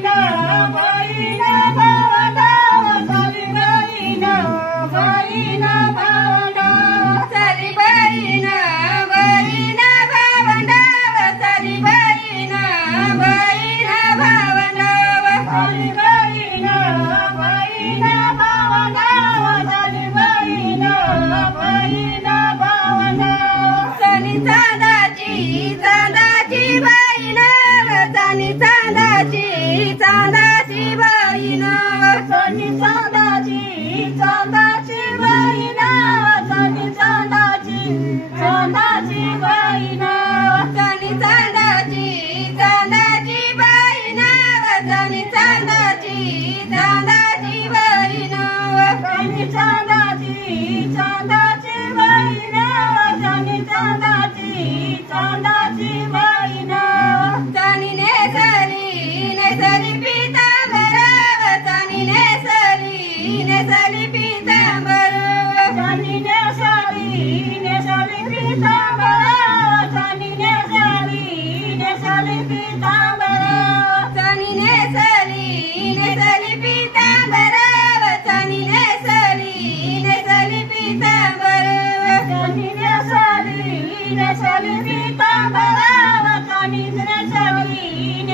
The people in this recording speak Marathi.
Maina, Maina. सोन्याची चांदाची बहीण सोनी चांदाची Salivita Barava, Tanitra Salivita